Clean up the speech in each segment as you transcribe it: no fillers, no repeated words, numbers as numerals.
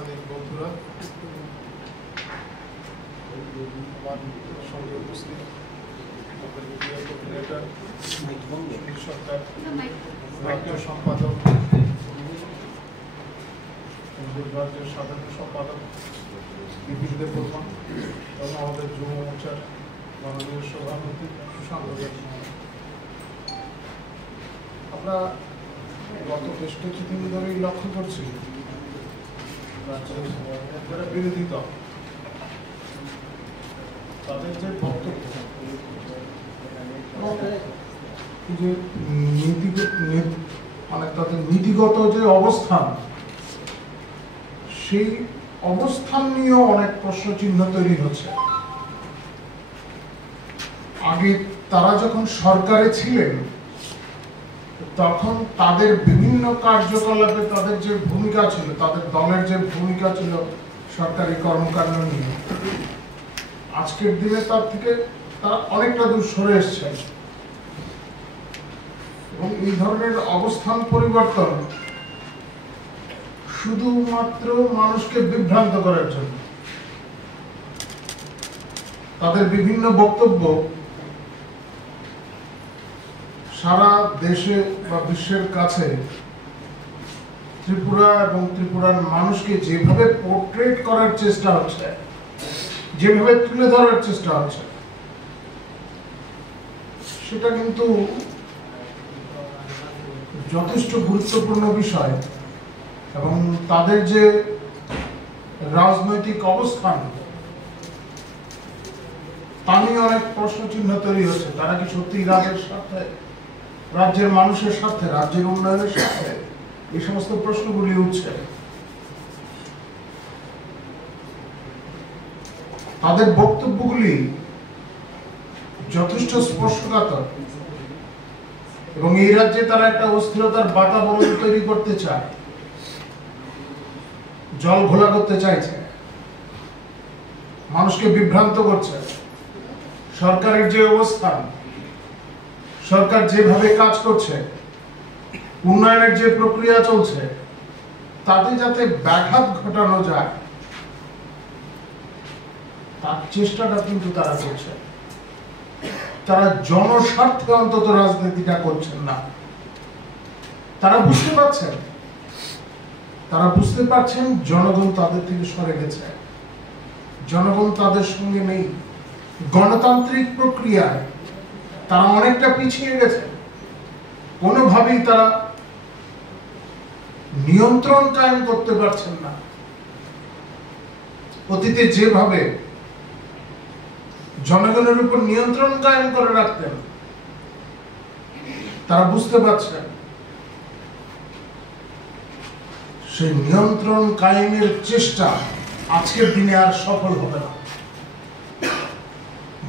সাংবাদিক বন্ধুরা, আমার সঙ্গে উপস্থিত মিডিয়া কোঅর্ডিনেটর, সরকার রাজ্য সম্পাদক, রাজ্যের সাধারণ সম্পাদক বিপিন দেববর্মা এবং আমাদের যুব মোর্চার মাননীয় সভাপতি সুশান্ত দেব। আমরা গত বেশ কিছুদিন ধরেই লক্ষ্য করছি যারা বিরোধী দল তাদের যে বক্তব্য যে মানে তাদের নীতিগত যে অবস্থান, সেই অবস্থান নিয়েও অনেক প্রশ্ন চিহ্ন তৈরি হচ্ছে। আগে তারা যখন সরকারে ছিলেন তখন তাদের বিভিন্ন কার্যকলাপে তাদের যে ভূমিকা ছিল, তাদের দলের যে ভূমিকা ছিল সরকারি কর্মকাণ্ড নিয়ে, আজকের দিনে তার থেকে তারা অনেকটা দূর সরে এসছেন এবং এই ধরনের অবস্থান পরিবর্তন শুধুমাত্র মানুষকে বিভ্রান্ত করার জন্য। তাদের বিভিন্ন বক্তব্য সারা দেশে বা বিশ্বের কাছে ত্রিপুরা এবং ত্রিপুরার মানুষকে যেভাবে পোর্ট্রেট করার চেষ্টা হচ্ছে, যেভাবে তুলে ধরার চেষ্টা হচ্ছে, সেটা কিন্তু যথেষ্ট গুরুত্বপূর্ণ বিষয় এবং তাদের যে রাজনৈতিক অবস্থান তা নিয়ে অনেক প্রশ্ন চিহ্ন তৈরি হচ্ছে। তারা কি সত্যি রাজ্যের সাথে, রাজ্যের মানুষের সাথে, রাজ্যের উন্নয়নের সাথে? এই সমস্ত প্রশ্নগুলি উঠছে। তাদের বক্তব্যগুলি যথেষ্ট স্পর্শকাতর এবং এই রাজ্যে তারা একটা অস্থিরতার বাতাবরণ তৈরি করতে চায়, জল ঘোলা করতে চাইছে, মানুষকে বিভ্রান্ত করছে। সরকারের যে অবস্থান, সরকার যেভাবে কাজ করছে, উন্নয়নের যে প্রক্রিয়া চলছে, তাতে যাতে ব্যাঘাত ঘটানো যায় তার চেষ্টাটা কিন্তু তারা করছে। তারা জনস্বার্থে অন্তত রাজনীতিটা করছেন না। তারা বুঝতে পারছেন, জনগণ তাদের থেকে সরে গেছে, জনগণ তাদের সঙ্গে নেই। গণতান্ত্রিক প্রক্রিয়ায় তারা অনেকটা পিছিয়ে গেছে। কোনোভাবেই তারা নিয়ন্ত্রণ কায়েম করতে পারছেন না। অতীতে যেভাবে জনগণের উপর নিয়ন্ত্রণ কায়েম করে রাখতেন, তারা বুঝতে পারছেন সেই নিয়ন্ত্রণ কায়েমের চেষ্টা আজকের দিনে আর সফল হবে না।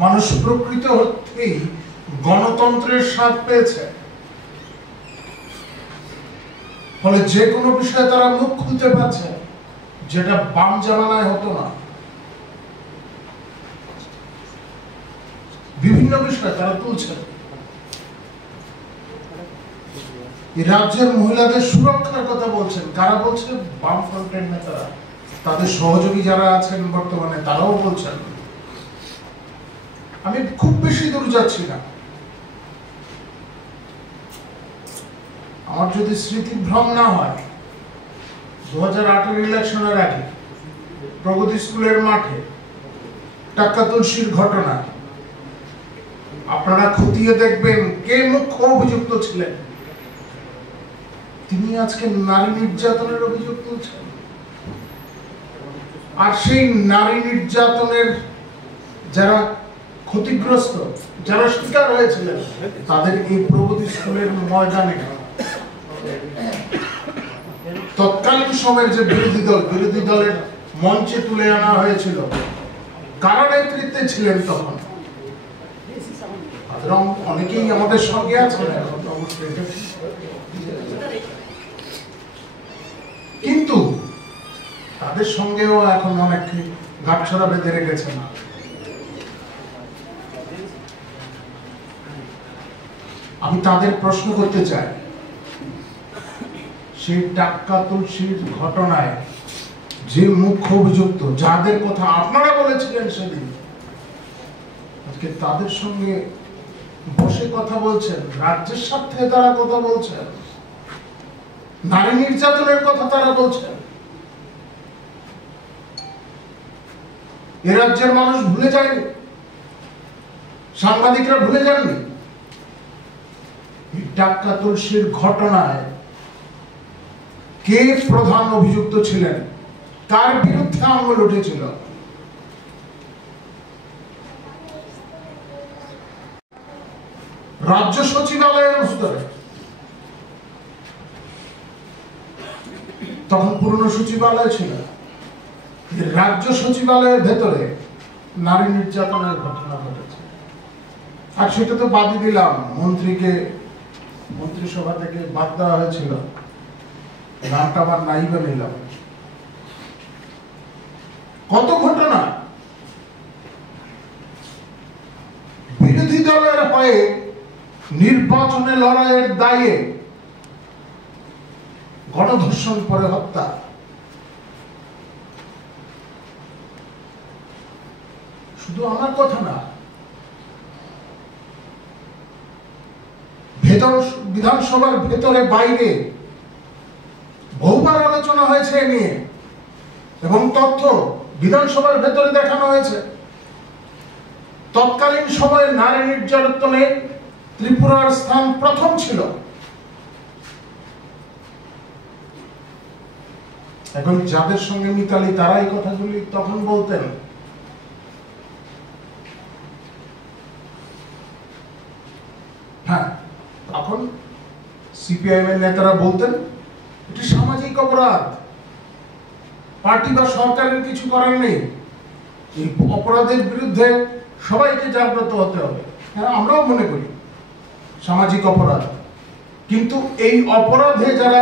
মানুষ প্রকৃত অর্থেই গণতন্ত্রের স্বাদ পেয়েছে, ফলে যে কোনো বিষয়ে তারা মুখ খুলতে পারছে, যেটা বাম জামানায় হতো না। বিভিন্ন বিষয়ে তারা তুলছে। এই রাজ্যের মহিলাদের সুরক্ষার কথা বলছেন কারা? বলছে বামফ্রন্টের নেতারা, তাদের সহযোগী যারা আছেন বর্তমানে তারাও বলছেন। আমি খুব বেশি দূর যাচ্ছি না, আমার যদি স্মৃতিভ্রম না হয়, 2008 ইলেকশনের আগে প্রগতি স্কুলের মাঠে টাক্কা তুলসীর ঘটনা আপনারা খতিয়ে দেখবেন কে মুখ্য অভিযুক্ত ছিলেন। তিনি আজকে নারী নির্যাতনের অভিযোগ তুলছেন, আর সেই নারী নির্যাতনের যারা ক্ষতিগ্রস্ত, যারা শিকার হয়েছিলেন, তাদের এই প্রগতি স্কুলের ময়দানে তৎকালীন সময়ের যে বিরোধী দলের মঞ্চে তুলে আনা হয়েছিল, কারা নেতৃত্বে ছিলেন তখন? অনেকেই আমাদের সঙ্গে আছেন এখন, কিন্তু তাদের সঙ্গেও এখন অনেক গাঁটছড়া বেঁধে রেখেছেন। আমি তাদের প্রশ্ন করতে চাই, সেই টাক্কা তুলসীর ঘটনায় যে মুখ্য অভিযুক্ত, যাদের কথা আপনারা বলেছিলেন সেদিন, আজকে তাদের সঙ্গে বসে কথা বলছেন, রাজ্যের স্বার্থে তারা কথা বলছেন, নারী নির্যাতনের কথা তারা বলছেন। এ রাজ্যের মানুষ ভুলে যায়নি, সাংবাদিকরা ভুলে যাননি। ডাক্কা তুলসীর ঘটনায় কে প্রধান অভিযুক্ত ছিলেন, কার বিরুদ্ধে আঙুল উঠেছিল? রাজ্য সচিবালয়ের ভিতরে, তখন পুরনো সচিবালয় ছিল, রাজ্য সচিবালয়ের ভেতরে নারী নির্যাতনের ঘটনা ঘটেছে। আর সেটা তো বাদই দিলাম, মন্ত্রীকে মন্ত্রিসভা থেকে বাদ দেওয়া হয়েছিল, নামটা আবার নাইবা নিলাম। কত ঘটনা বিরোধী দলের হয়ে নির্বাচনে লড়াইয়ের দায়ে গণধর্ষণ পরে হত্যা। শুধু আমার কথা না, বিধানসভার ভেতরে বাইরে বহুবার আলোচনা হয়েছে এ নিয়ে, এবং তথ্য বিধানসভার ভেতরে দেখানো হয়েছে। তৎকালীন সময়ে নারী নির্যাতনে ত্রিপুরার স্থান প্রথম ছিল। এখন যাদের সঙ্গে মিতালি, তারা এই কথাগুলি তখন বলতেন। হ্যাঁ, তখন সিপিআইএম এর নেতারা বলতেন এটি সামাজিক অপরাধ, পার্টি বা সরকারের কিছু করার নেই, এই অপরাধের বিরুদ্ধে সবাইকে জাগ্রত হতে হবে। হ্যাঁ, আমরাও মনে করি সামাজিক অপরাধ, কিন্তু এই অপরাধে যারা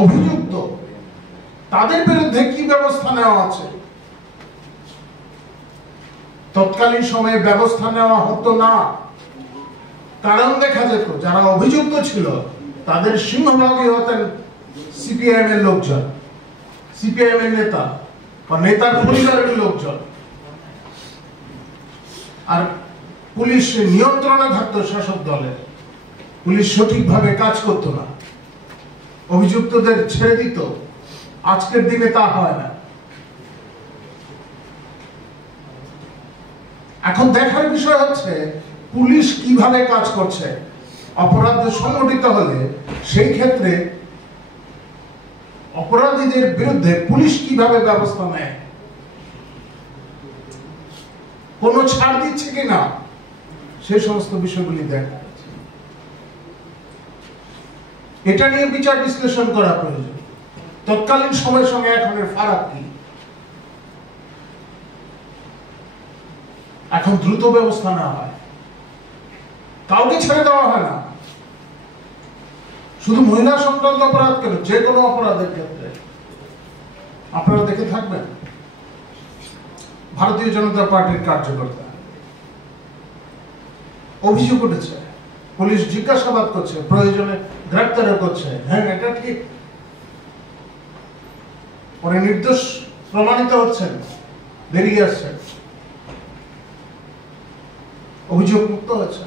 অভিযুক্ত তাদের বিরুদ্ধে কি ব্যবস্থা নেওয়া আছে? তৎকালীন সময়ে ব্যবস্থা নেওয়া হতো না, কারণ দেখা যেত যারা অভিযুক্ত ছিল তাদের সিংহভাগই হতেন সিপিআইএম এর লোকজন, সিপিআইএম এর নেতা বা নেতার পরিবারের লোকজন। আর পুলিশ নিয়ন্ত্রণে থাকতো শাসক দলের, পুলিশ সঠিকভাবে কাজ করতো না, অভিযুক্তদের ছেড়ে দিত। আজকের দিনে তা হয় না। এখন দেখার বিষয় হচ্ছে পুলিশ কিভাবে কাজ করছে। অপরাধ সংগঠিত হলে সেই ক্ষেত্রে অপরাধীদের বিরুদ্ধে পুলিশ কিভাবে ব্যবস্থা নেয়, কোনো ছাড় দিচ্ছে কিনা, সেই সমস্ত বিষয়গুলি দেখা। এটা নিয়ে বিচার বিশ্লেষণ করা প্রয়োজন। তৎকালীন সময়ের সঙ্গে এখনের ফারাক কি? এখন দ্রুত ব্যবস্থা নেওয়া হয়, কাউকে ছেড়ে দেওয়া হয় না। শুধু মহিলা সংক্রান্ত অপরাধ কেন, যে কোনো অপরাধের ক্ষেত্রে আপনারা দেখে থাকবেন। ভারতীয় জনতা পার্টির কার্যকর্তা অভিযোগ উঠেছে, পুলিশ জিজ্ঞাসাবাদ করছে, প্রয়োজনে গ্রেপ্তারও করছে। হ্যাঁ, এটা ঠিক। পরে নির্দোষ প্রমাণিত হচ্ছেন, বেরিয়ে আসছেন, অভিযোগ মুক্ত হচ্ছে।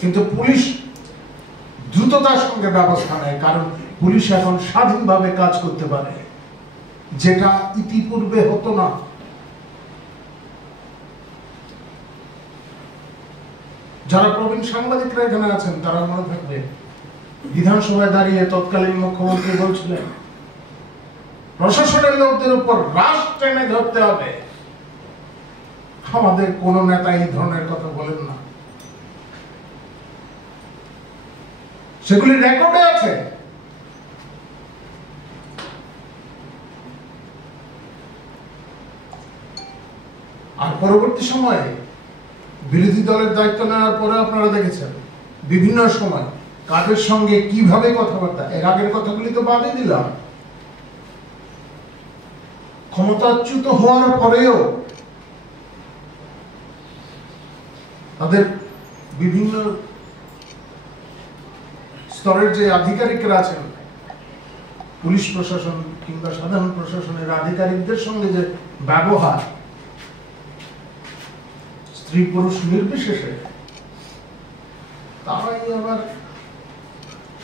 কিন্তু পুলিশ দ্রুততার সঙ্গে ব্যবস্থা নেয়, কারণ পুলিশ এখন স্বাধীনভাবে কাজ করতে পারে, যেটা ইতিপূর্বে হতো না। যারা প্রবীণ সাংবাদিকরা এখানে আছেন তারা মনে থাকবে, বিধানসভায় দাঁড়িয়ে তৎকালীন মুখ্যমন্ত্রী বলছিলেন প্রশাসনের লোকদের উপর রাশ টেনে ধরতে হবে। আমাদের কোন নেতা এই ধরনের কথা বলেন না, সেগুলি রেকর্ডে আছে। আর পরবর্তী সময়ে বিরোধী দলের দায়িত্ব নেওয়ার পরে আপনারা দেখেছেন বিভিন্ন সময় কাদের সঙ্গে কিভাবে কথাবার্তা। এর আগের কথাগুলি তো বাদই দিলাম, ক্ষমতাচ্যুত হওয়ার পরেও তাদের বিভিন্ন স্তরের যে আধিকারিকরা আছেন পুলিশ প্রশাসন কিংবা সাধারণ প্রশাসনের আধিকারিকদের সঙ্গে যে ব্যবহার, স্ত্রী পুরুষ নির্বিশেষে, তারাই আবার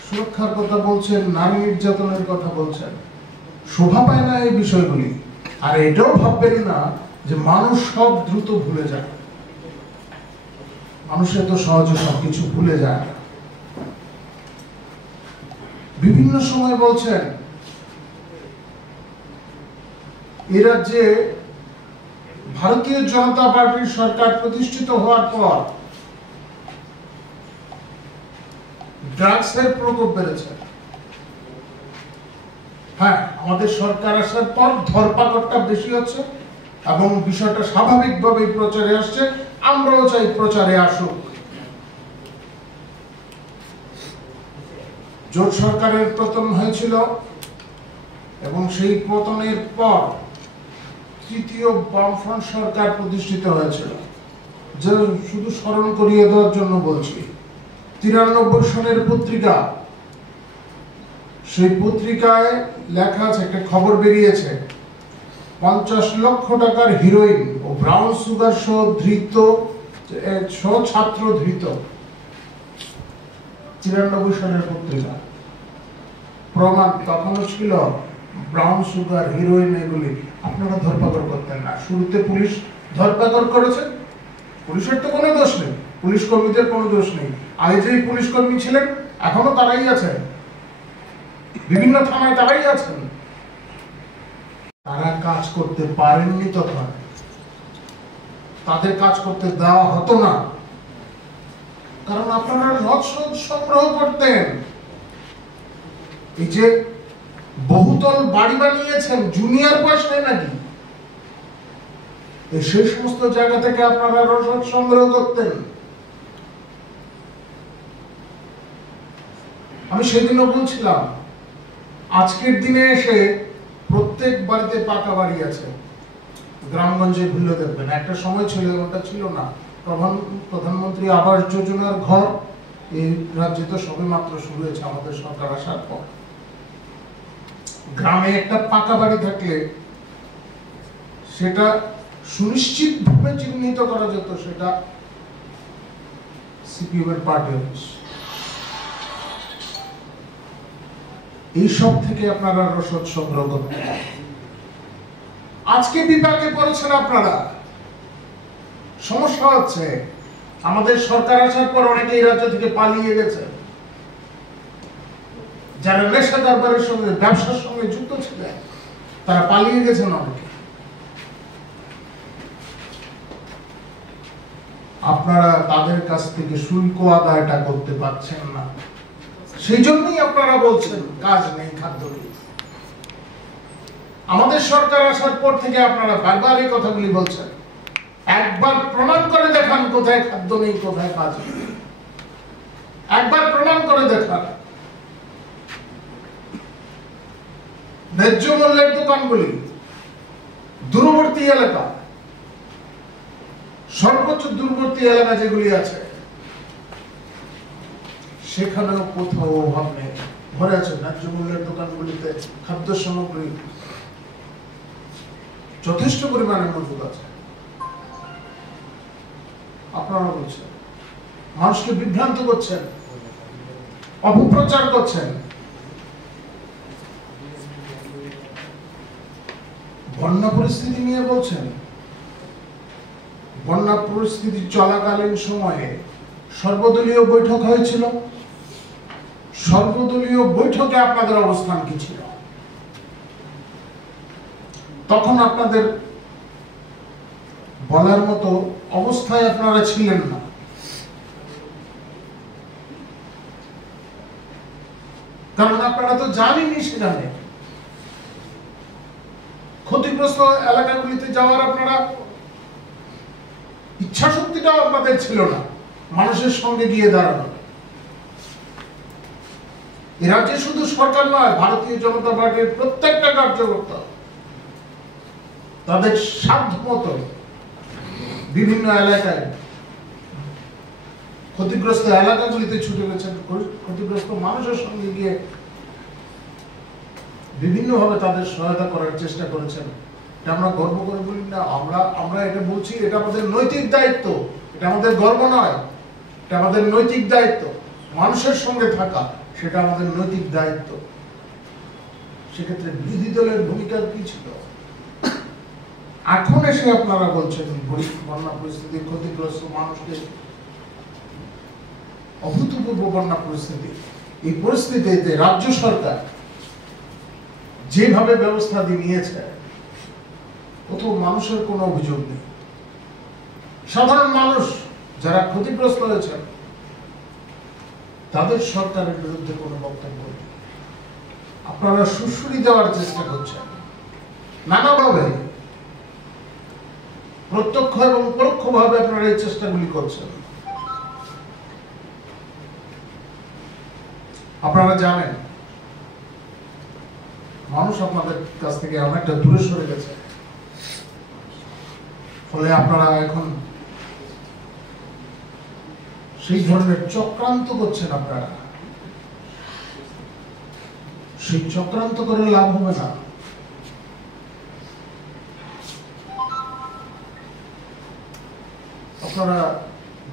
সুরক্ষার কথা বলছেন, নারী নির্যাতনের কথা বলছেন। শোভা পায় না এই বিষয়গুলি। আর এটাও ভাববেন না যে মানুষ সব দ্রুত ভুলে যায়। মানুষের তো সহজে সবকিছু ভুলে যায় না। বিভিন্ন সময় বলছেন এ রাজ্যে ভারতীয় জনতা পার্টির সরকার প্রতিষ্ঠিত হওয়ার পর ড্রাগসের প্রকোপ বেড়েছে। হ্যাঁ, আমাদের সরকার আসার পর ধরপাকড়টা বেশি হচ্ছে এবং বিষয়টা স্বাভাবিকভাবেই প্রচারে আসছে। আমরাও চাই প্রচারে আসুক। জোট সরকারের পতন হয়েছিল এবং সেই পতনের পর তৃতীয় বামফ্রন্ট সরকার প্রতিষ্ঠিত হয়েছিল। যে শুধু স্মরণ করিয়ে দেওয়ার জন্য বলছি, 93 সনের পত্রিকা, সেই পত্রিকায় লেখা আছে, একটা খবর বেরিয়েছে, 50 লক্ষ টাকার হিরোইন ও ব্রাউন সুগার সহ ছাত্র ধৃত। 93 সনের পত্রিকা। প্রমাণ তখনও ছিল ব্রাউন সুগার, হিরোইন, এগুলি আপনারা ধরপাকড় করতেন না। শুরুতে পুলিশ ধরপাকড় করেছে, পুলিশের তো কোনো দোষ নেই, পুলিশ কর্মীদের কোনো দোষ নেই। আগে যেই পুলিশ কর্মী ছিলেন এখনো তারাই আছেন, বিভিন্ন থানায় তারাই আছেন। তারা কাজ করতে পারেননি, তখন তাদের কাজ করতে দেওয়া হতো না, কারণ আপনারা রসদ সংগ্রহ করতেন। এই যে বহুতল বাড়ি বানিয়েছেন জুনিয়র পয়সায় নাকি, সেই সমস্ত জায়গা থেকে আপনারা রসদ সংগ্রহ করতেন। আমি সেদিনও বলছিলাম, আজকের দিনে এসে প্রত্যেক বাড়িতে পাকা বাড়ি আছে, গ্রামগঞ্জে ঘুরলে দেখবেন। একটা সময় ছিল, ওটা ছিল না। প্রধানমন্ত্রী আবাস যোজনার ঘর এই রাজ্যে তো সবে মাত্র শুরু হয়েছে আমাদের সরকার আসার পর। গ্রামে একটা পাকা বাড়ি থাকলে সেটা সুনিশ্চিতভাবে চিহ্নিত করা যেত সেটা সিপিএম এর পার্টি অফিস। এইসব থেকে আপনারা রসদ সংগ্রহ করতেন। আজকে বিপাকে পড়েছেন আপনারা। সমস্যা হচ্ছে, আমাদের সরকার আসার পর অনেকে এই রাজ্য থেকে পালিয়ে গেছে। যারা নেশা কারবারের সঙ্গে, ব্যবসার সঙ্গে যুক্ত ছিলেন, তারা পালিয়ে গেছেন অনেকে। আপনারা তাদের কাছ থেকে শুল্ক আদায়টা করতে পারছেন না। সেই জন্যই আপনারা বলছেন কাজ নেই, খাদ্য নেই। আমাদের সরকার আসার পর থেকে আপনারা বারবার এই কথাগুলি বলছেন। একবার প্রমাণ করে দেখান কোথায় খাদ্য নেই, কোথায় কাজ নেই। একবার প্রমাণ করে দেখান। ন্যায্য মূল্যের দোকানগুলি দূরবর্তী এলাকা, সর্বোচ্চ দূরবর্তী এলাকা যেগুলি আছে, সেখানেও কোথাও অভাব নেই, ভরে আছে। ন্যায্য মূল্যের দোকানগুলিতে খাদ্য সামগ্রী যথেষ্ট পরিমাণে মজুদ আছে। আপনারা বলছেন, মানুষকে বিভ্রান্ত করছেন, অপপ্রচার করছেন। বন্যা পরিস্থিতি নিয়ে বলছেন। বন্যা পরিস্থিতি চলাকালীন সময়ে সর্বদলীয় বৈঠক হয়েছিল। সর্বদলীয় বৈঠকে আপনাদের অবস্থান কি ছিল? তখন আপনাদের বলার মতো অবস্থায় আপনারা ছিলেন না। কারণ আপনারা তো জানেনই সেখানে ক্ষতিগ্রস্ত এলাকাগুলিতে যাওয়ার আপনারা ইচ্ছা শক্তিটাও আপনাদের ছিল না মানুষের সঙ্গে গিয়ে দাঁড়ানো। এ রাজ্যে শুধু সরকার নয়, ভারতীয় জনতা পার্টির প্রত্যেকটা কার্যকর্তা তাদের সাধ্য মতো বিভিন্ন এলাকায় ক্ষতিগ্রস্ত এলাকাগুলিতে ছুটে গেছেন, ক্ষতিগ্রস্ত মানুষের সঙ্গে গিয়ে বিভিন্নভাবে তাদের সহায়তা করার চেষ্টা করেছেন। এটা আমরা গর্ব করে বলি না, আমরা এটা বলছি, এটা আমাদের নৈতিক দায়িত্ব, এটা আমাদের গর্ব নয়, এটা আমাদের নৈতিক দায়িত্ব। মানুষের সঙ্গে থাকা সেটা আমাদের নৈতিক দায়িত্ব। সেক্ষেত্রে বিরোধী দলের ভূমিকা কি ছিল? এখন এসে আপনারা বলছেন বন্যা পরিস্থিতি, ক্ষতিগ্রস্ত মানুষকে, অভূতপূর্ব বন্যা পরিস্থিতি, এই পরিস্থিতিতে রাজ্য সরকার যেভাবে ব্যবস্থা নিয়েছে, কোথাও মানুষের কোনো অভিযোগ নেই। সাধারণ মানুষ যারা ক্ষতিগ্রস্ত হয়েছেন তাদের সরকারের বিরুদ্ধে কোনো বক্তব্য নেই। আপনারা সুশ্রী দেওয়ার চেষ্টা করছেন নানাভাবে, প্রত্যক্ষ এবং পরোক্ষভাবে আপনারা এই চেষ্টাগুলি করছেন। আপনারা জানেন মানুষ আপনাদের কাছ থেকে অনেকটা দূরে সরে গেছে, ফলে আপনারা এখন সেই ধরনের চক্রান্ত করছেন। আপনারা সেই চক্রান্ত করে লাভ হবে না। আপনারা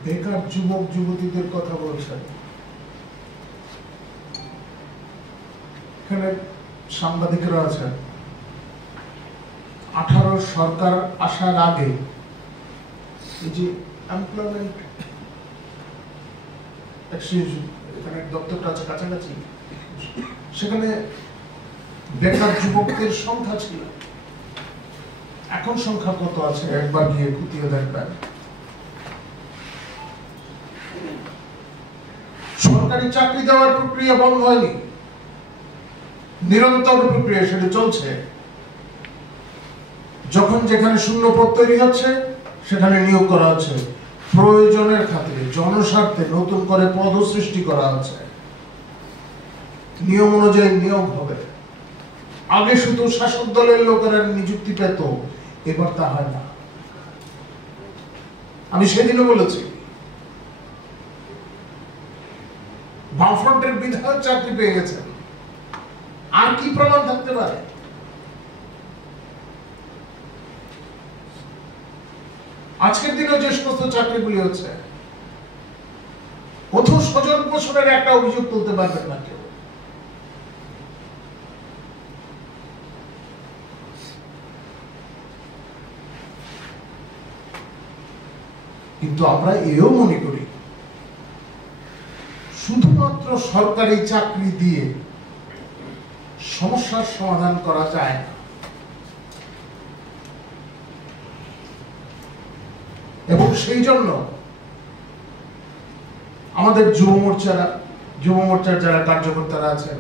বেকার যুবক যুবতীদের কথা বলছেন। এখানে সাংবাদিকরা আছেন। 18 সরকার আসার আগে এই যে এমপ্লয়মেন্ট এক্সচেঞ্জ, এখানে দপ্তরটা আছে কাছাকাছি, সেখানে বেকার যুবকদের সংখ্যা ছিল। এখন সংখ্যা কত আছে একবার গিয়ে খুঁটিয়ে দেখবেন। সরকারি চাকরি দেওয়ার প্রক্রিয়া বন্ধ হয়নি, নিরন্তর প্রক্রিয়া সেটা চলছে। যখন যেখানে শূন্যপদ তৈরি হচ্ছে সেখানে নিয়োগ করা হচ্ছে, প্রয়োজনের খাতিরে জনস্বার্থে নতুন করে পদ সৃষ্টি করা হচ্ছে, নিয়ম অনুযায়ী নিয়োগ হবে। আগে শুধু শাসক দলের লোকেরা নিযুক্তি পেত, এবার তা হয় না। আমি সেদিনও বলেছি বামফ্রন্টের বিধায়ক চাকরি পেয়ে গেছেন, আর কি প্রমাণ থাকতে পারে? আজকের দিনেও যে সমস্ত চাকরিগুলি হচ্ছে, কোথাও স্বজন পোষণের একটা অভিযোগ তুলতে পারবেন না কেউ। কিন্তু আমরা এও মনে করি শুধুমাত্র সরকারি চাকরি দিয়ে সমস্যার সমাধান করা যায় না, এবং সেই জন্য আমাদের যুব মোর্চার যারা কার্যকর্তারা আছেন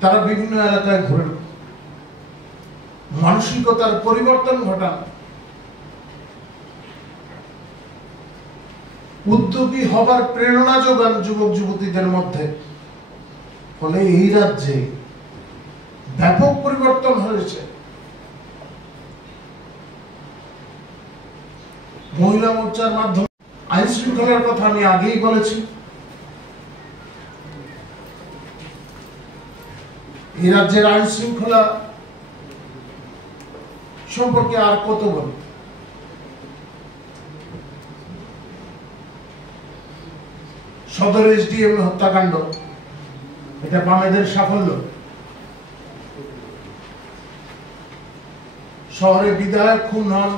তারা বিভিন্ন এলাকায় ঘুরে মানসিকতার পরিবর্তন ঘটান, উদ্যোগী হবার প্রেরণা যোগান যুবক যুবতীদের মধ্যে। ফলে এই রাজ্যে ব্যাপক পরিবর্তন হয়েছে। মহিলা মোর্চার মাধ্যমে আইন শৃঙ্খলার কথা আমি আগেই বলেছি। এই রাজ্যের আইন শৃঙ্খলা সম্পর্কে আর কত বলি। সদর এসডিএম হত্যাকাণ্ড, এটা বামেদের সাফল্য। শহরে বিধায়ক খুন হন,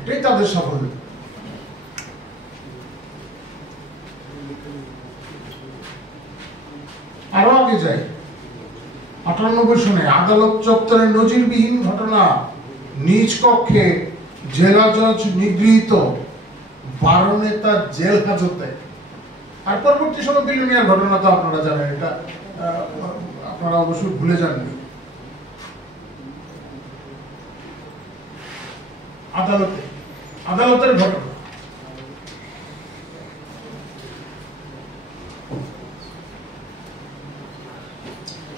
এটাই তাদের সাফল্য। আরো আগে যাই, 98 সনে আদালত চত্বরে নজিরবিহীন ঘটনা, নিজ কক্ষে জেলা জজ নিগৃহীত, 12 নেতা জেল হাজতে। আর পরবর্তী সময় বিলুনিয়ার ঘটনা তো আপনারা জানেন, এটা আপনারা অবশ্যই ভুলে যাননি। আদালতের ঘটনা,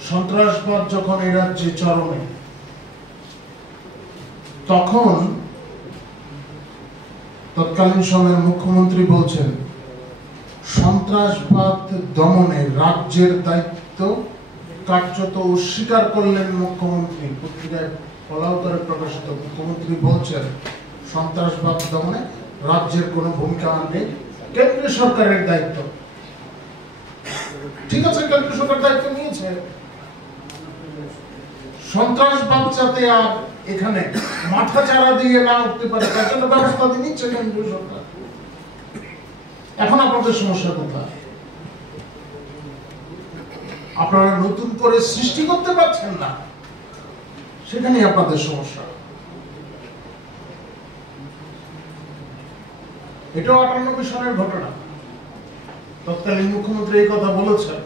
সন্ত্রাসবাদ যখন এই রাজ্যে চরমে, তখন তৎকালীন সময়ের মুখ্যমন্ত্রী বলছেন সন্ত্রাসবাদ দমনে রাজ্যের দায়িত্ব কার্যত অস্বীকার করলেন মুখ্যমন্ত্রী। পত্রিকায় ফলাও করে প্রকাশিত, মুখ্যমন্ত্রী বলছেন সন্ত্রাসবাদ দমনে রাজ্যের কোনো ভূমিকা নেই, কেন্দ্রীয় সরকারের দায়িত্ব। ঠিক আছে, কেন্দ্রীয় সরকার দায়িত্ব নিয়েছে, সন্ত্রাসবাদ যাতে আর এখানে মাথা চারা দিয়ে না উঠতে পারে তার জন্য ব্যবস্থা নিচ্ছে কেন্দ্রীয় সরকার। এখন আপনাদের সমস্যা কোথায়? আপনারা নতুন করে সৃষ্টি করতে পারছেন না, সেখানেই আপনাদের সমস্যা। এটাও 98 সালের ঘটনা। তৎকালীন মুখ্যমন্ত্রী এই কথা বলেছেন।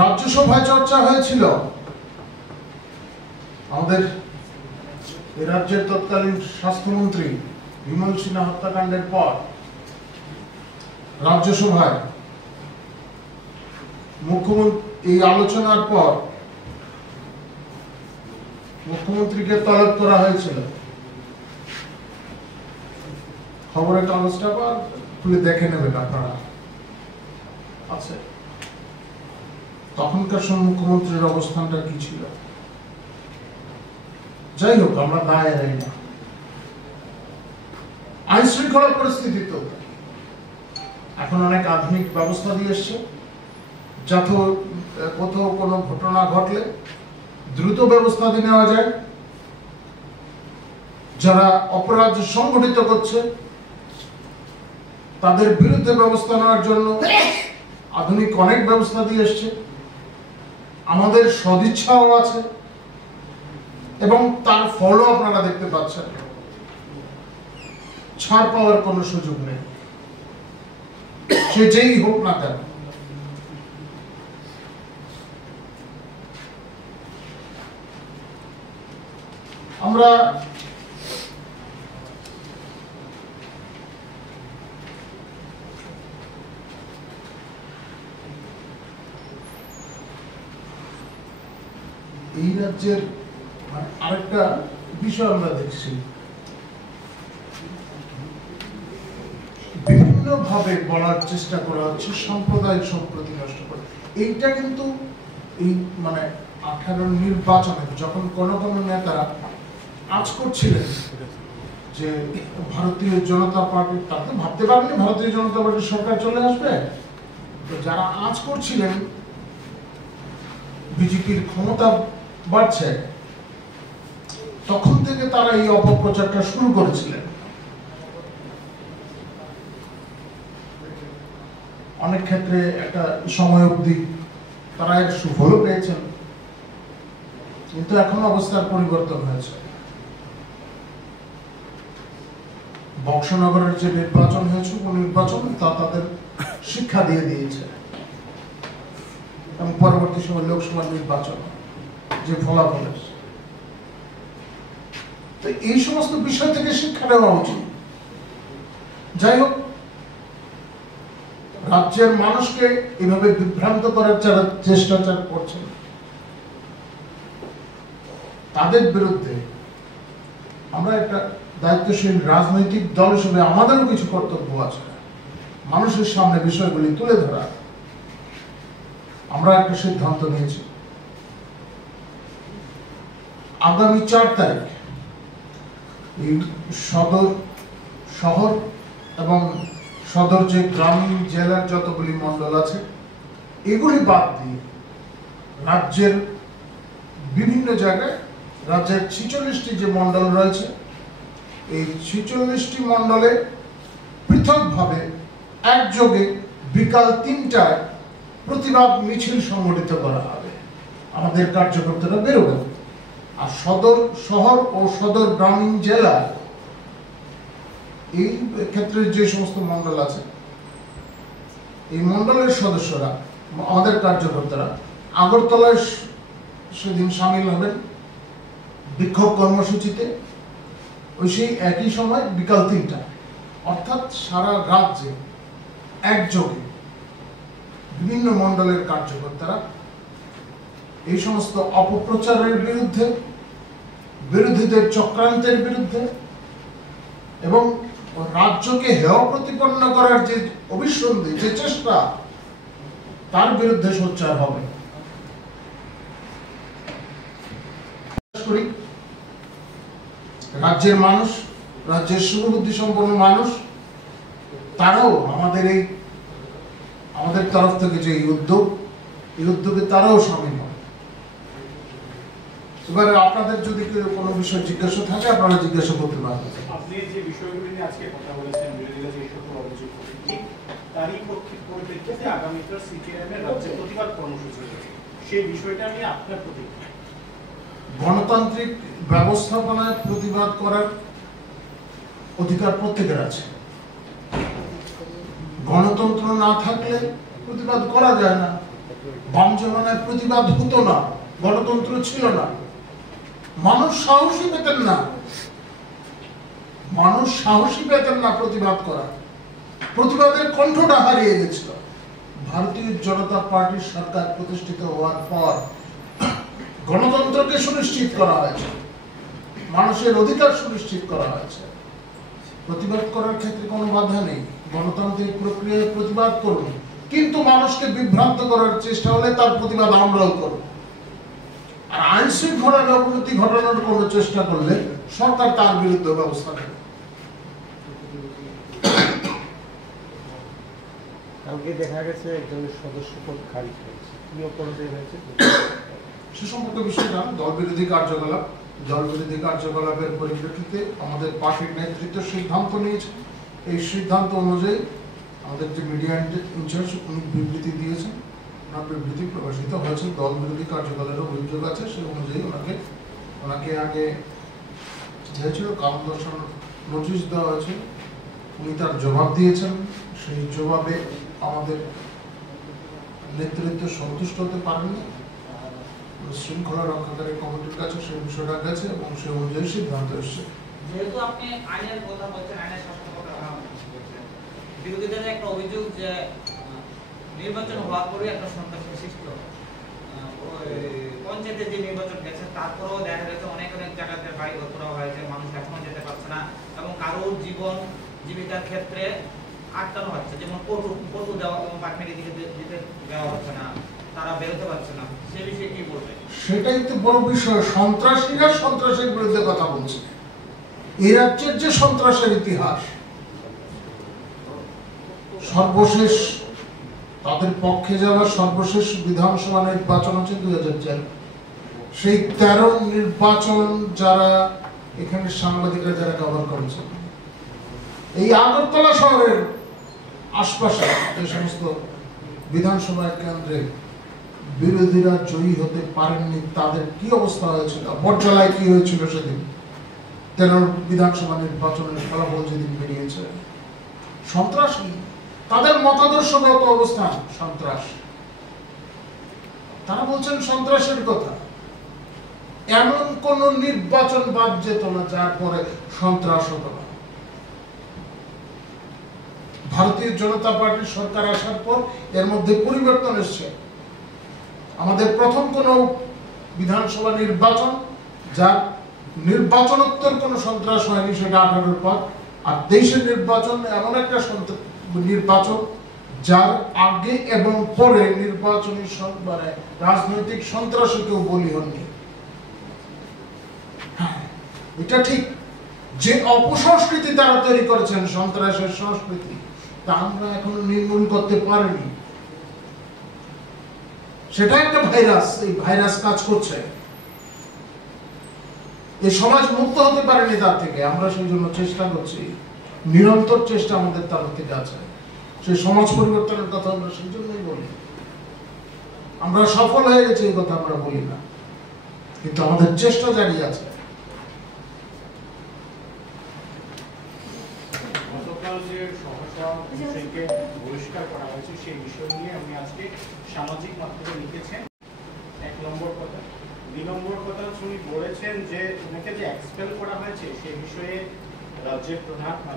রাজ্যসভায় চর্চা হয়েছিল আমাদের এই রাজ্যের তৎকালীন স্বাস্থ্যমন্ত্রী বিমল সিনহা হত্যাকাণ্ডের পর রাজ্যসভায় মুখ্যমন্ত্রী এই আলোচনার পর মুখ্যমন্ত্রীকে তলব করা হয়েছিল। খবরের কাগজটা খুলে দেখে নেবেন আপনারা, আছে। তখনকার মুখ্যমন্ত্রীর অবস্থানটা কি ছিল? যাই হোক, আমরা দায় এড়াই না। আইন শৃঙ্খলা পরিস্থিতি তো এখন অনেক আধুনিক ব্যবস্থা দিয়ে এসছে, যাতে কোথাও কোনো ঘটনা ঘটলে দ্রুত ব্যবস্থা দিয়ে নেওয়া যায়। যারা অপরাধ সংগঠিত করছে তাদের বিরুদ্ধে ব্যবস্থা নেওয়ার জন্য আধুনিক অনেক ব্যবস্থা দিয়ে এসছে। আমাদের সদিচ্ছাও আছে এবং তার ফলও আপনারা দেখতে পাচ্ছেন। ছাড় পাওয়ার কোনো সুযোগ নেই, সে যেই হোক না কেন। আমরা এই রাজ্যের আরেকটা বিষয় আমরা দেখছি, বিভিন্ন ভাবে বলার চেষ্টা করা হচ্ছে সাম্প্রদায়িক সম্প্রীতি নষ্ট করে। এইটা কিন্তু এই 18 নির্বাচনে যখন কোন নেতারা আজ করছিলেন যে ভারতীয় জনতা পার্টি, তাতে ভাবতে পারেনি ভারতীয় জনতা পার্টির সরকার চলে আসবে, তো যারা আজ করছিলেন বিজেপির ক্ষমতা বাড়ছে, তখন থেকে তারা এই অপপ্রচারটা শুরু করেছিলেন। অনেক ক্ষেত্রে একটা সময় অবধি তারা এর সুফলও পেয়েছেন, কিন্তু এখন অবস্থার পরিবর্তন হয়েছে। বক্সনগরের যে নির্বাচন হয়েছে, উপনির্বাচন, তা তাদের শিক্ষা দিয়ে দিয়েছে এবং পরবর্তী সময় লোকসভা নির্বাচন যে ফলাফল, তো এই সমস্ত বিষয় থেকে শিক্ষা নেওয়া উচিত। যাই হোক, রাজ্যের মানুষকে এভাবে বিভ্রান্ত করার যারা চেষ্টা করছেন তাদের বিরুদ্ধে আমরা একটা দায়িত্বশীল রাজনৈতিক দল হিসেবে আমাদেরও কিছু কর্তব্য আছে, মানুষের সামনে বিষয়গুলি তুলে ধরা। আমরা একটা সিদ্ধান্ত নিয়েছি, আগামী 4 তারিখ এই সদর শহর এবং সদর যে গ্রামীণ জেলার যতগুলি মন্ডল আছে এগুলি বাদ দিয়ে রাজ্যের বিভিন্ন জায়গায়, রাজ্যের 46টি যে মন্ডল রয়েছে, এই 46টি মন্ডলে পৃথকভাবে একযোগে বিকাল 3টায় প্রতিবাদ মিছিল সংগঠিত করা হবে। আমাদের কার্যকর্তারা বেরোবেন। আর সদর শহর ও সদর গ্রামীণ জেলা এই ক্ষেত্রে যে সমস্ত মন্ডল আছে, এই মন্ডলের সদস্যরা, আমাদের কার্যকর্তারা আগরতলায় সেদিন সামিল হবেন বিক্ষোভ কর্মসূচিতে, ওই সেই একই সময় বিকাল 3টা, অর্থাৎ সারা রাজ্যে একযোগে বিভিন্ন মন্ডলের কার্যকর্তারা এই সমস্ত অপপ্রচারের বিরুদ্ধে, বিরোধীদের চক্রান্তের বিরুদ্ধে এবং রাজ্যকে হেয় প্রতিপন্ন করার যে অভিসন্ধি, যে চেষ্টা, তার বিরুদ্ধে সোচ্চার হবে। রাজ্যের মানুষ, রাজ্যের শুভবুদ্ধি সম্পন্ন মানুষ, তারাও আমাদের তরফ থেকে যে এই উদ্যোগে তারাও সামিল হবে। এবারে আপনাদের যদি কোনো বিষয় জিজ্ঞাসা থাকে আপনারা জিজ্ঞাসা করতে পারবেন। আপনি যে বিষয়গুলি নিয়ে আজকে কথা বলেছেন, বিরোধীরা যে সকল অভিযোগ করেন, ঠিক তারই পরিপ্রেক্ষিতে আগামীকাল সিপিআইএম এর রাজ্যে প্রতিবাদ কর্মসূচি রয়েছে, সেই বিষয়টা নিয়ে আপনার প্রতিক্রিয়া। গণতান্ত্রিক ব্যবস্থাপনায় প্রতিবাদ করার অধিকার প্রত্যেকের আছে। গণতন্ত্র না থাকলে প্রতিবাদ করা যায় না। বাম জমানায় প্রতিবাদ হতো না, গণতন্ত্র ছিল না, মানুষ সাহসী পেতেন না প্রতিবাদ করা, প্রতিবাদের কণ্ঠটা হারিয়ে গেছিল। ভারতীয় জনতা পার্টির সরকার প্রতিষ্ঠিত হওয়ার পর গণতন্ত্রকে সুনিশ্চিত করা হয়েছে, মানুষের অধিকার সুনিশ্চিত করা হয়েছে। প্রতিবাদ করার ক্ষেত্রে কোনো বাধা নেই, গণতান্ত্রিক প্রক্রিয়ায় প্রতিবাদ করুন, কিন্তু মানুষকে বিভ্রান্ত করার চেষ্টা হলে তার প্রতিবাদ আমরাও করব। আর আইন শৃঙ্খলার অবনতি ঘটানোর কোন চেষ্টা করলে সরকার তার বিরুদ্ধে ব্যবস্থা নেবে। কালকে দেখা গেছে একজনের সদস্য পদ খারিজ হয়েছে, কি অপরাধে হয়েছে সে সম্পর্কে বিষয় না। দল বিরোধী কার্যকলাপের পরিপ্রেক্ষিতে আমাদের পার্টির নেতৃত্ব সিদ্ধান্ত নিয়েছে। এই সিদ্ধান্ত অনুযায়ী আমাদের যে মিডিয়া ইনচার্জ উনি বিবৃতি দিয়েছেন, ওনার বিবৃতি প্রকাশিত হয়েছে। দল বিরোধী কার্যকলাপের অভিযোগ আছে, সেই অনুযায়ী ওনাকে আগে হয়েছিল কারণ দর্শন নোটিশ দেওয়া হয়েছে। উনি তার জবাব দিয়েছেন, সেই জবাবে আমাদের নেতৃত্ব সন্তুষ্ট হতে পারেননি। শৃঙ্খলা রক্ষাকারী কমিটির কাছে সেই বিষয়টা গেছে এবং সেই অনুযায়ী সিদ্ধান্ত এসেছে। যেহেতু আপনি আইনের কথা বলছেন, আইনের শাসন কথা বলছেন, বিরোধীদের একটা অভিযোগ যে নির্বাচন হওয়ার পরে একটা সন্ত্রাসের সৃষ্টি হবে। পঞ্চায়েতে যে নির্বাচন গেছে তারপরেও দেখা যাচ্ছে অনেক জায়গাতে বাড়ি ঘর হয়েছে, মানুষ এখনো যেতে পারছে না এবং কারোর জীবন জীবিকার ক্ষেত্রে আটকানো হচ্ছে, যেমন পটু দেওয়া পাটমেরি দিকে দিতে দেওয়া হচ্ছে না, তারা বেরোতে পারছে না। সে বিষয়ে কি বলবেন? সেটাই তো বড় বিষয়। সন্ত্রাসীরা সন্ত্রাসের বিরুদ্ধে কথা বলছে। এই রাজ্যের যে সন্ত্রাসের ইতিহাস, সর্বশেষ তাদের পক্ষে যাওয়া সর্বশেষ বিধানসভা নির্বাচন হচ্ছে 2004। সেই 13 নির্বাচন যারা এখানে সাংবাদিকরা যারা কভার করেছে, এই আগরতলা শহরের আশপাশে যে সমস্ত বিধানসভা কেন্দ্রে বিরোধীরা জয়ী হতে পারেননি, তাদের কি অবস্থা হয়েছিল, বটজলায় কি হয়েছিল সেদিন 13 বিধানসভা নির্বাচনের ফলাফল যেদিন বেরিয়েছে। সন্ত্রাসী, তাদের মতাদর্শগত অবস্থান সন্ত্রাস। তারা বলছেন সন্ত্রাসের কথা। এমন কোন নির্বাচন বাদ যেত না যার পরে সন্ত্রাস হতো না। ভারতীয় জনতা পার্টির সরকার আসার পর এর মধ্যে পরিবর্তন এসছে। আমাদের প্রথম কোন বিধানসভা নির্বাচন যার নির্বাচনোত্তর কোন সন্ত্রাস হয়নি, সেটা 18-র পর। আর 23-এর নির্বাচন এমন একটা নির্বাচন যার আগে এবং পরে নির্বাচনী রাজনৈতিক সন্ত্রাসে কেউ বলি হননি। হ্যাঁ, এটা ঠিক যে অপসংস্কৃতি তারা তৈরি করেছেন, সন্ত্রাসের সংস্কৃতি, তা আমরা এখনো নির্মূল করতে পারিনি। সেটা একটা ভাইরাস, এই ভাইরাস কাজ করছে। এই সমাজ মুক্ত হতে পারেনি তার থেকে। আমরা সেই জন্য চেষ্টা করছি, নিরন্তর চেষ্টা আমাদের তরফ থেকে আছে। সেই সমাজ পরিবর্তনের কথা আমরা সেই জন্যই বলি। আমরা সফল হয়ে গেছি এই কথা আমরা বলি না, কিন্তু আমাদের চেষ্টা জারি আছে। গতকাল যে সহসা বিষয়কে বহিষ্কার করা হয়েছে সেই বিষয় নিয়ে আপনি আজকে সামাজিক মাধ্যমে লিখেছেন 1 নম্বর কথা। 2 নম্বর কথা উনি বলেছেন যে ওনাকে যে এক্সপেল করা হয়েছে সেই বিষয়ে রাজ্যের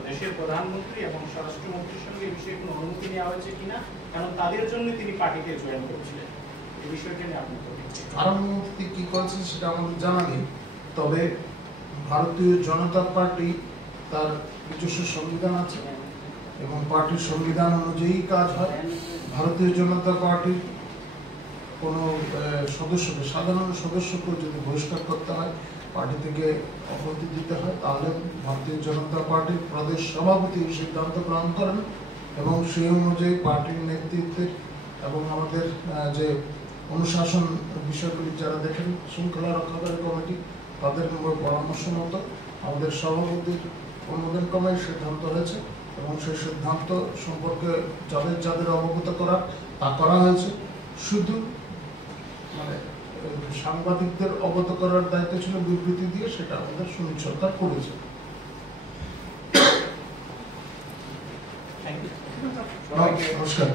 দেশের প্রধানমন্ত্রী এবং স্বরাষ্ট্রমন্ত্রীর সঙ্গে এই বিষয়ে কোনো অনুমতি নেওয়া হয়েছে কিনা, কারণ তাদের জন্য তিনি পার্টিতে জয়েন করেছিলেন। এই বিষয়টা নিয়ে আপনি প্রধানমন্ত্রী কি করেছেন সেটা আমাদের জানা নেই। তবে ভারতীয় জনতা পার্টি তার নিজস্ব সংবিধান আছে এবং পার্টির সংবিধান অনুযায়ী কাজ হয়। ভারতীয় জনতা পার্টির কোনো সদস্যকে, সাধারণ সদস্যকে যদি বহিষ্কার করতে হয়, পার্টি থেকে অব্যাহতি দিতে হয়, তাহলে ভারতীয় জনতা পার্টির প্রদেশ সভাপতি এই সিদ্ধান্ত গ্রহণ করেন এবং সেই অনুযায়ী পার্টির নেতৃত্বের এবং আমাদের যে অনুশাসন বিষয়গুলি যারা দেখেন, শৃঙ্খলা রক্ষাকারী কমিটি, তাদের পরামর্শ মতো আমাদের সভাপতির অনুমোদন ক্রমে সিদ্ধান্ত হয়েছে এবং সেই সিদ্ধান্ত সম্পর্কে যাদের যাদের অবগত করা তা করা হয়েছে। শুধু মানে সাংবাদিকদের অবগত করার দায়িত্ব ছিল বিবৃতি দিয়ে, সেটা আমাদের সুনীল সরকার করেছে। Thank you. নমস্কার।